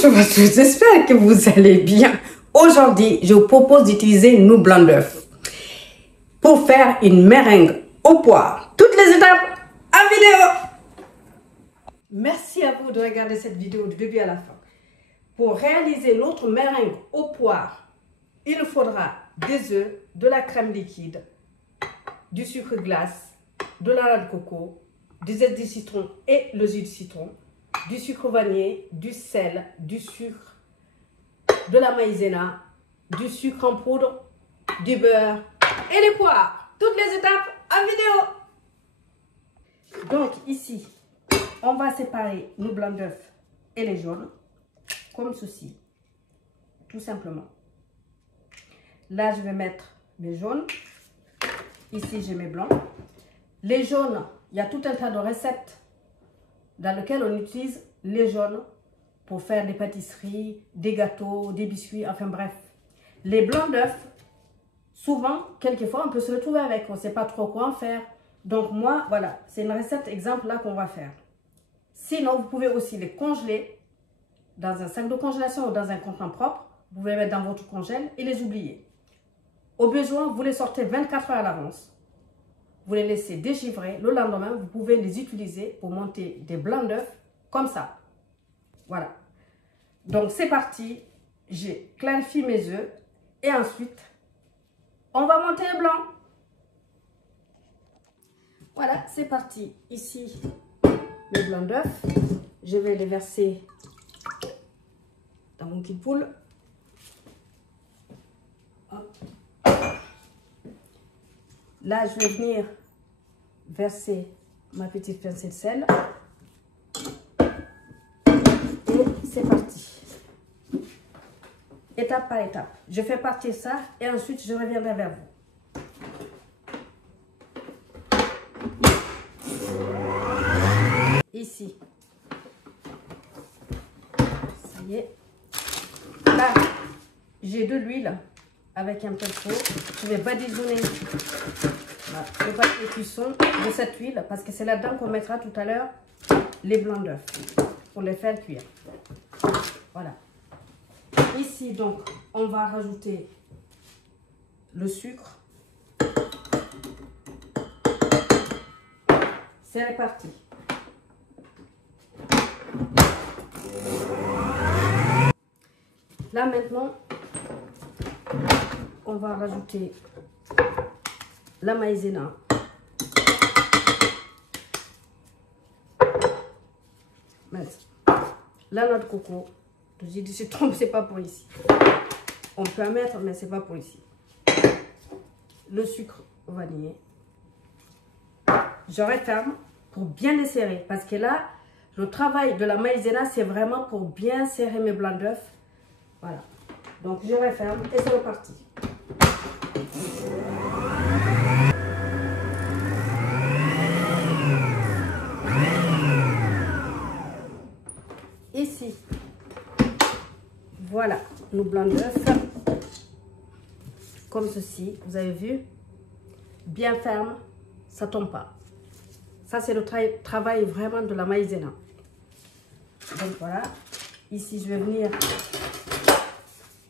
Bonjour à tous, j'espère que vous allez bien. Aujourd'hui, je vous propose d'utiliser nos blancs d'œufs pour faire une meringue aux poires. Toutes les étapes en vidéo. Merci à vous de regarder cette vidéo du début à la fin. Pour réaliser notre meringue aux poires, il nous faudra des œufs, de la crème liquide, du sucre glace, de la noix de coco, du zeste de citron et le jus de citron, du sucre vanillé, du sel, du sucre, de la maïzena, du sucre en poudre, du beurre et les poires. Toutes les étapes en vidéo. Donc ici, on va séparer nos blancs d'œufs et les jaunes, comme ceci, tout simplement. Là, je vais mettre mes jaunes. Ici, j'ai mes blancs. Les jaunes, il y a tout un tas de recettes dans lesquelles on utilise les jaunes pour faire des pâtisseries, des gâteaux, des biscuits, enfin bref. Les blancs d'œufs, souvent, quelquefois, on peut se retrouver avec, on ne sait pas trop quoi en faire. Donc moi, voilà, c'est une recette exemple là qu'on va faire. Sinon, vous pouvez aussi les congeler dans un sac de congélation ou dans un contenant propre. Vous pouvez les mettre dans votre congèle et les oublier. Au besoin, vous les sortez 24 heures à l'avance. Vous les laissez dégivrer. Le lendemain, vous pouvez les utiliser pour monter des blancs d'œufs comme ça. Voilà. Donc, c'est parti. J'ai clarifié mes œufs. Et ensuite, on va monter les blancs. Voilà, c'est parti. Ici, mes blancs d'œufs. Je vais les verser dans mon kit poule. Hop. Là, je vais venir verser ma petite pincée de sel. Et c'est parti. Étape par étape. Je fais partir ça et ensuite je reviendrai vers vous. Ici. Ça y est. Là, j'ai de l'huile avec un pinceau. Je vais badigeonner le papier cuisson de cette huile parce que c'est là-dedans qu'on mettra tout à l'heure les blancs d'œufs pour les faire cuire. Voilà. Ici, donc, on va rajouter le sucre. C'est reparti. Là, maintenant, on va rajouter la maïzena. La noix de coco. J'ai dit, je ne trompe, c'est pas pour ici. On peut en mettre, mais c'est pas pour ici. Le sucre vanillé. Je referme pour bien les serrer. Parce que là, le travail de la maïzena, c'est vraiment pour bien serrer mes blancs d'œufs. Voilà. Donc, je referme et c'est reparti. Ici, voilà nos blancs d'œufs, comme ceci, vous avez vu, bien ferme, ça ne tombe pas. Ça, c'est le travail vraiment de la maïzena. Donc voilà, ici, je vais venir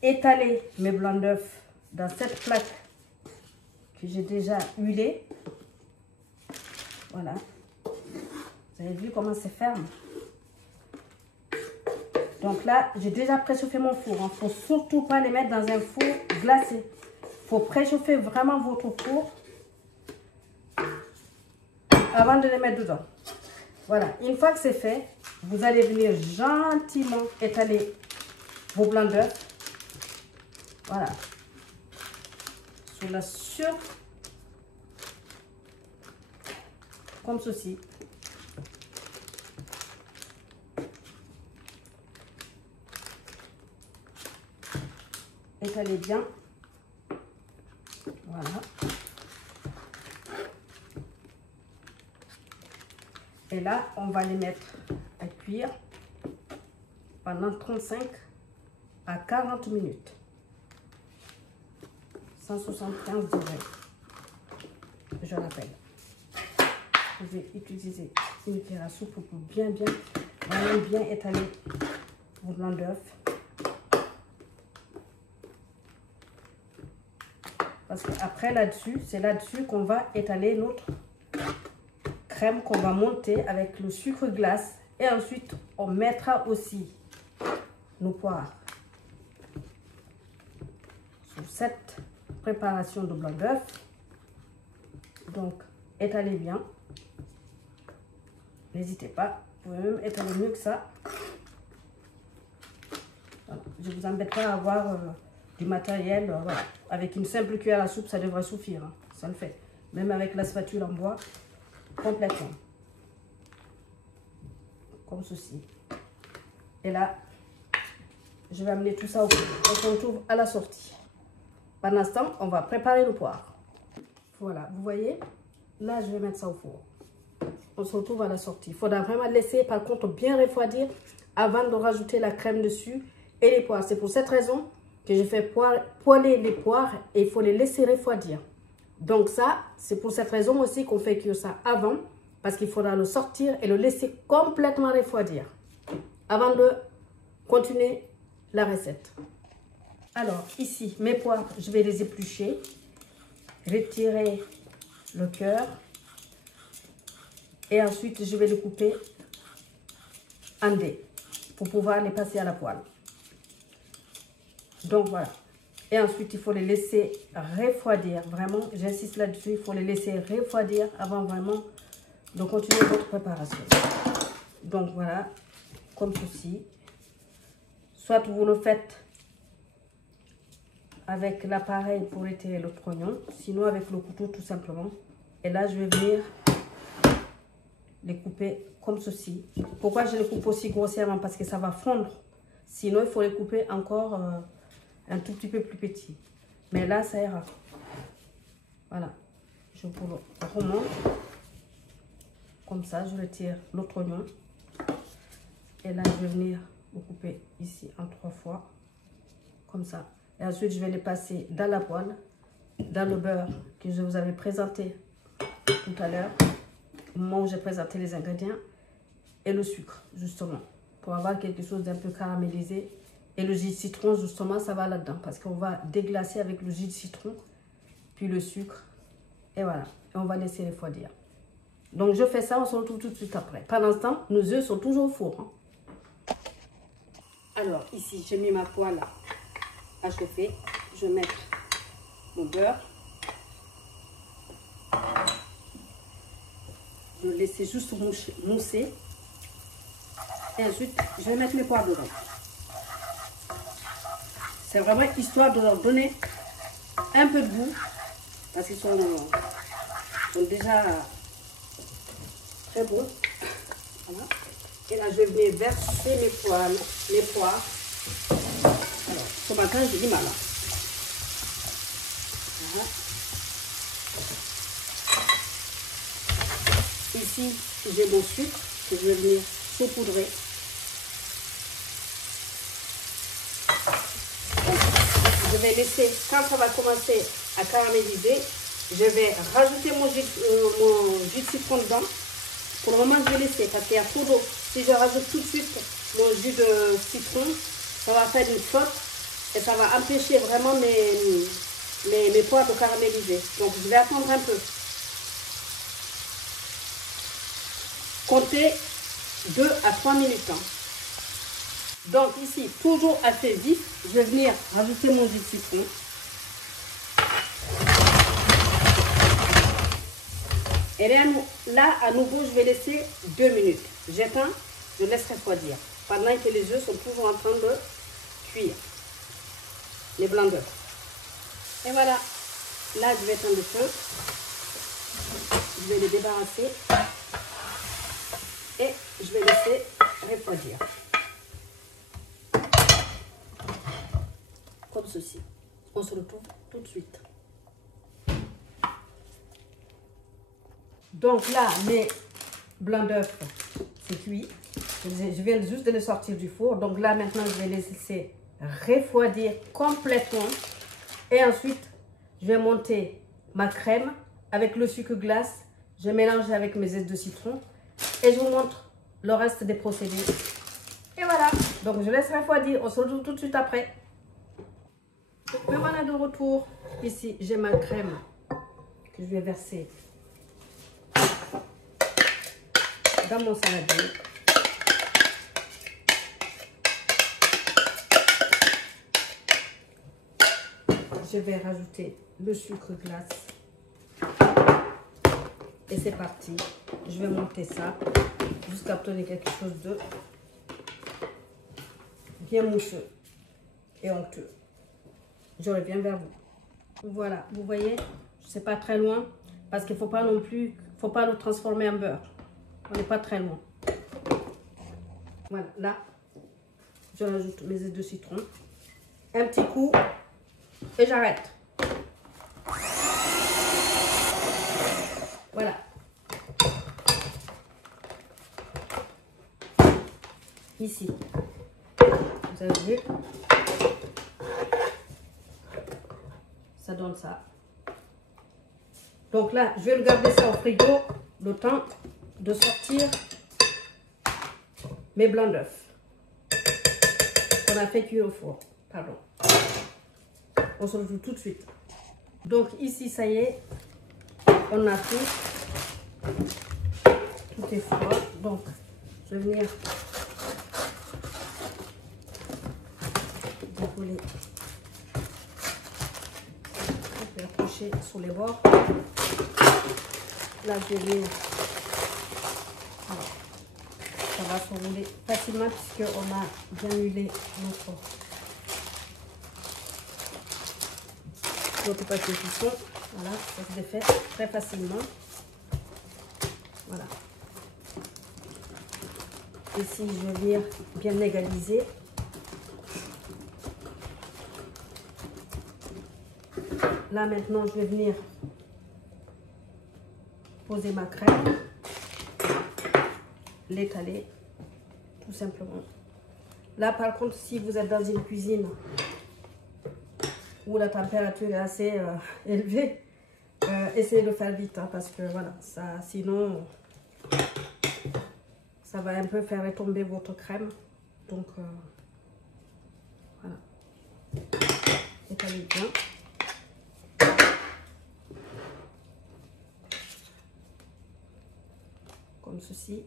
étaler mes blancs d'œufs dans cette plaque que j'ai déjà huilée. Voilà, vous avez vu comment c'est ferme. Donc là, j'ai déjà préchauffé mon four. Il ne faut surtout pas les mettre dans un four glacé. Il faut préchauffer vraiment votre four avant de les mettre dedans. Voilà, une fois que c'est fait, vous allez venir gentiment étaler vos blancs d'œufs. Voilà. Sur la comme ceci. Étalez bien. Voilà. Et là, on va les mettre à cuire pendant 35 à 40 minutes. 175 degrés. Je rappelle. Vous pouvez utiliser une cuillère à soupe pour bien étaler vos blancs d'œufs. Parce qu'après là-dessus, c'est là-dessus qu'on va étaler notre crème qu'on va monter avec le sucre glace. Et ensuite, on mettra aussi nos poires sur cette préparation de blanc d'œuf. Donc, étalez bien. N'hésitez pas, vous pouvez même étaler mieux que ça. Voilà. Je ne vous embête pas à avoir du matériel. Voilà. Avec une simple cuillère à soupe, ça devrait suffire. Hein. Ça le fait. Même avec la spatule en bois, complètement. Comme ceci. Et là, je vais amener tout ça au four. On se retrouve à la sortie. Pendant ce temps, on va préparer le poire. Voilà, vous voyez, là, je vais mettre ça au four. On se retrouve à la sortie. Il faudra vraiment laisser, par contre, bien refroidir avant de rajouter la crème dessus et les poires. C'est pour cette raison que je fais poêler les poires et il faut les laisser refroidir. Donc ça, c'est pour cette raison aussi qu'on fait cuire ça avant, parce qu'il faudra le sortir et le laisser complètement refroidir avant de continuer la recette. Alors, ici, mes poires, je vais les éplucher, retirer le cœur et ensuite, je vais les couper en dés pour pouvoir les passer à la poêle. Donc, voilà. Et ensuite, il faut les laisser refroidir. Vraiment, j'insiste là-dessus, il faut les laisser refroidir avant vraiment de continuer votre préparation. Donc, voilà, comme ceci. Soit vous le faites avec l'appareil pour étirer l'autre oignon, sinon avec le couteau tout simplement. Et là, je vais venir les couper comme ceci. Pourquoi je les coupe aussi grossièrement? Parce que ça va fondre. Sinon, il faut les couper encore un tout petit peu plus petit. Mais là, ça ira. Voilà. Je vous le remonte. Comme ça, je retire l'autre oignon. Et là, je vais venir le couper ici en 3 fois. Comme ça. Et ensuite, je vais les passer dans la poêle, dans le beurre que je vous avais présenté tout à l'heure, au moment où j'ai présenté les ingrédients, et le sucre, justement, pour avoir quelque chose d'un peu caramélisé. Et le jus de citron, justement, ça va là-dedans, parce qu'on va déglacer avec le jus de citron, puis le sucre, et voilà. Et on va laisser refroidir. Donc, je fais ça, on se retrouve tout de suite après. Pendant ce temps, nos œufs sont toujours au four. Hein. Alors, ici, j'ai mis ma poêle à chauffer. Je vais mettre mon beurre. Je vais laisser juste mousser. Et ensuite, je vais mettre mes poires dedans. C'est vraiment histoire de leur donner un peu de goût. Parce qu'ils sont déjà très bons. Voilà. Et là, je vais venir verser mes poires. Alors, ce matin, j'ai du mal. Voilà. Ici, j'ai mon sucre que je vais venir saupoudrer. Je vais laisser, quand ça va commencer à caraméliser, je vais rajouter mon jus de citron dedans. Pour le moment, je vais laisser parce qu'il y a trop d'eau. Si je rajoute tout de suite mon jus de citron, ça va faire une faute et ça va empêcher vraiment mes poires de caraméliser. Donc, je vais attendre un peu. Comptez 2 à 3 minutes. Donc ici, toujours assez vif, je vais venir rajouter mon jus de citron. Et là, à nouveau, je vais laisser 2 minutes. J'éteins, je laisse refroidir. Pendant que les œufs sont toujours en train de cuire. Les blancs d'œufs. Et voilà. Là, je vais éteindre le feu. Je vais les débarrasser. Et je vais laisser refroidir. Comme ceci. On se retrouve tout de suite. Donc là, mes blancs d'œufs, c'est cuit. Je viens juste de les sortir du four. Donc là, maintenant, je vais les laisser refroidir complètement. Et ensuite, je vais monter ma crème avec le sucre glace. Je mélange avec mes zestes de citron. Et je vous montre le reste des procédés. Et voilà! Donc, je laisse refroidir. On se retrouve tout de suite après. Me voilà de retour. Ici, j'ai ma crème que je vais verser dans mon saladier. Je vais rajouter le sucre glace. Et c'est parti. Je vais monter ça jusqu'à obtenir quelque chose de bien mousseux et onctueux. Je reviens vers vous. Voilà, vous voyez, c'est pas très loin parce qu'il ne faut pas non plus, faut pas le transformer en beurre. On n'est pas très loin. Voilà, là, je rajoute mes œufs de citron. Un petit coup et j'arrête. Voilà. Ici, vous avez vu, ça donne ça. Donc là, je vais le garder ça au frigo le temps de sortir mes blancs d'œufs qu'on a fait cuire au four. Pardon. On se retrouve tout de suite. Donc ici, ça y est, on a tout. Tout est froid. Donc, je vais venir dérouler. Je vais accrocher sur les bords. Là, je vais venir. Alors, ça va se rouler facilement puisqu'on a bien huilé notre papier cuisson. Voilà, ça se défait très facilement. Voilà. Ici, je vais venir bien égaliser. Là, maintenant, je vais venir poser ma crème, l'étaler, tout simplement. Là, par contre, si vous êtes dans une cuisine où la température est assez élevée, essayez de faire vite, hein, parce que voilà, ça, sinon, ça va un peu faire retomber votre crème. Donc, voilà, étalez bien. Comme ceci.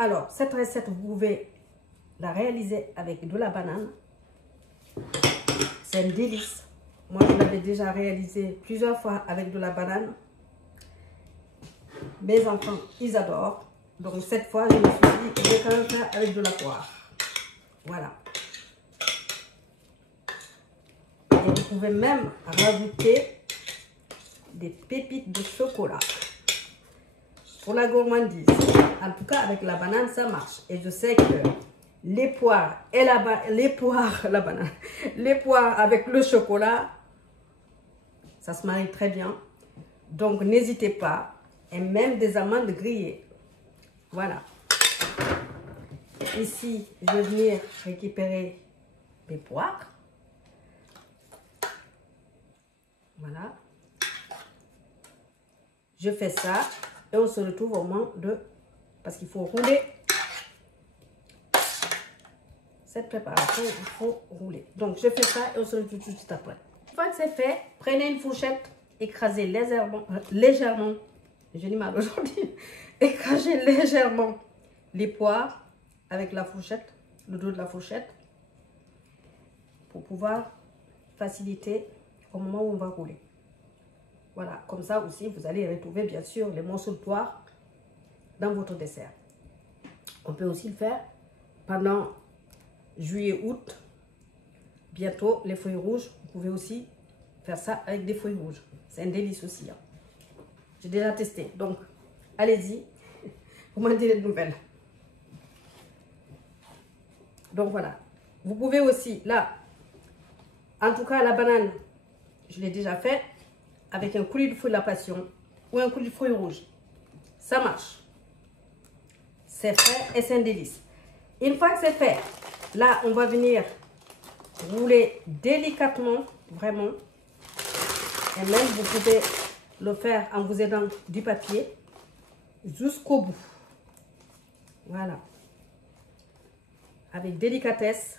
Alors, cette recette, vous pouvez la réaliser avec de la banane. C'est un délice. Moi, je l'avais déjà réalisé plusieurs fois avec de la banane. Mes enfants, ils adorent. Donc, cette fois, je me suis dit que je vais quand même faire avec de la poire. Voilà. Et vous pouvez même rajouter des pépites de chocolat. Pour la gourmandise, en tout cas avec la banane, ça marche. Et je sais que les poires et les poires avec le chocolat, ça se marie très bien. Donc n'hésitez pas. Et même des amandes grillées. Voilà. Ici, je vais venir récupérer mes poires. Voilà. Je fais ça. Et on se retrouve au moment de... Parce qu'il faut rouler. Cette préparation, il faut rouler. Donc, je fais ça et on se retrouve tout de suite après. Une fois que c'est fait, prenez une fourchette, écrasez légèrement. J'ai du mal aujourd'hui. Écrasez légèrement les poires avec la fourchette, le dos de la fourchette, pour pouvoir faciliter au moment où on va rouler. Voilà, comme ça aussi, vous allez retrouver bien sûr les morceaux de poire dans votre dessert. On peut aussi le faire pendant juillet-août. Bientôt, les feuilles rouges, vous pouvez aussi faire ça avec des feuilles rouges. C'est un délice aussi. Hein. J'ai déjà testé. Donc, allez-y. Vous m'en direz de nouvelles. Donc, voilà. Vous pouvez aussi, là, en tout cas, la banane, je l'ai déjà fait. Avec un coulis de fruit de la passion ou un coulis de fruits rouges. Ça marche. C'est fait et c'est un délice. Une fois que c'est fait, là, on va venir rouler délicatement, vraiment. Et même, vous pouvez le faire en vous aidant du papier jusqu'au bout. Voilà. avec délicatesse.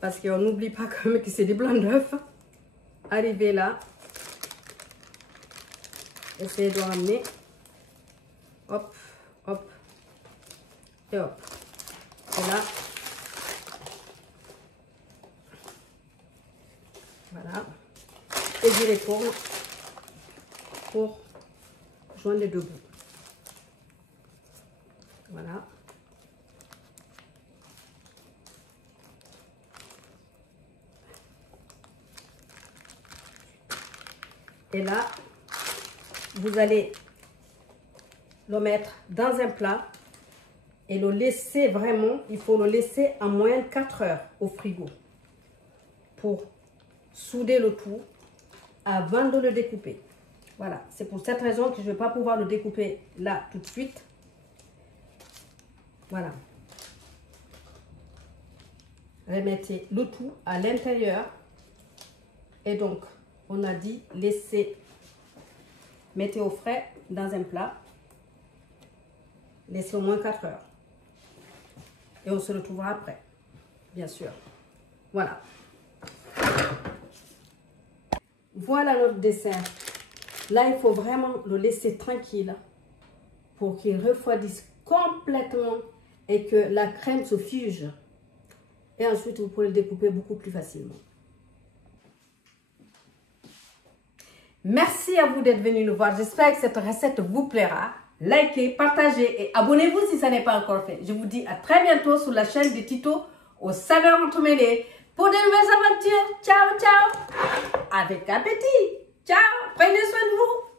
Parce qu'on n'oublie pas quand même que c'est des blancs d'œufs. Arrivez là. Essayez de ramener. Hop, hop. Et hop. Et là. Voilà. Et j'y retourne pour joindre les deux bouts. Voilà. Et là, vous allez le mettre dans un plat et le laisser vraiment, il faut le laisser en moyenne 4 heures au frigo pour souder le tout avant de le découper. Voilà, c'est pour cette raison que je ne vais pas pouvoir le découper là tout de suite. Voilà. Remettez le tout à l'intérieur. Et donc, on a dit laisser, mettez au frais dans un plat. Laissez au moins 4 heures. Et on se retrouvera après, bien sûr. Voilà. Voilà notre dessert. Là, il faut vraiment le laisser tranquille pour qu'il refroidisse complètement et que la crème se fige. Et ensuite, vous pourrez le découper beaucoup plus facilement. Merci à vous d'être venu nous voir. J'espère que cette recette vous plaira. Likez, partagez et abonnez-vous si ce n'est pas encore fait. Je vous dis à très bientôt sur la chaîne de Tito aux saveurs entremêlées pour de nouvelles aventures. Ciao, ciao. Avec appétit. Ciao. Prenez soin de vous.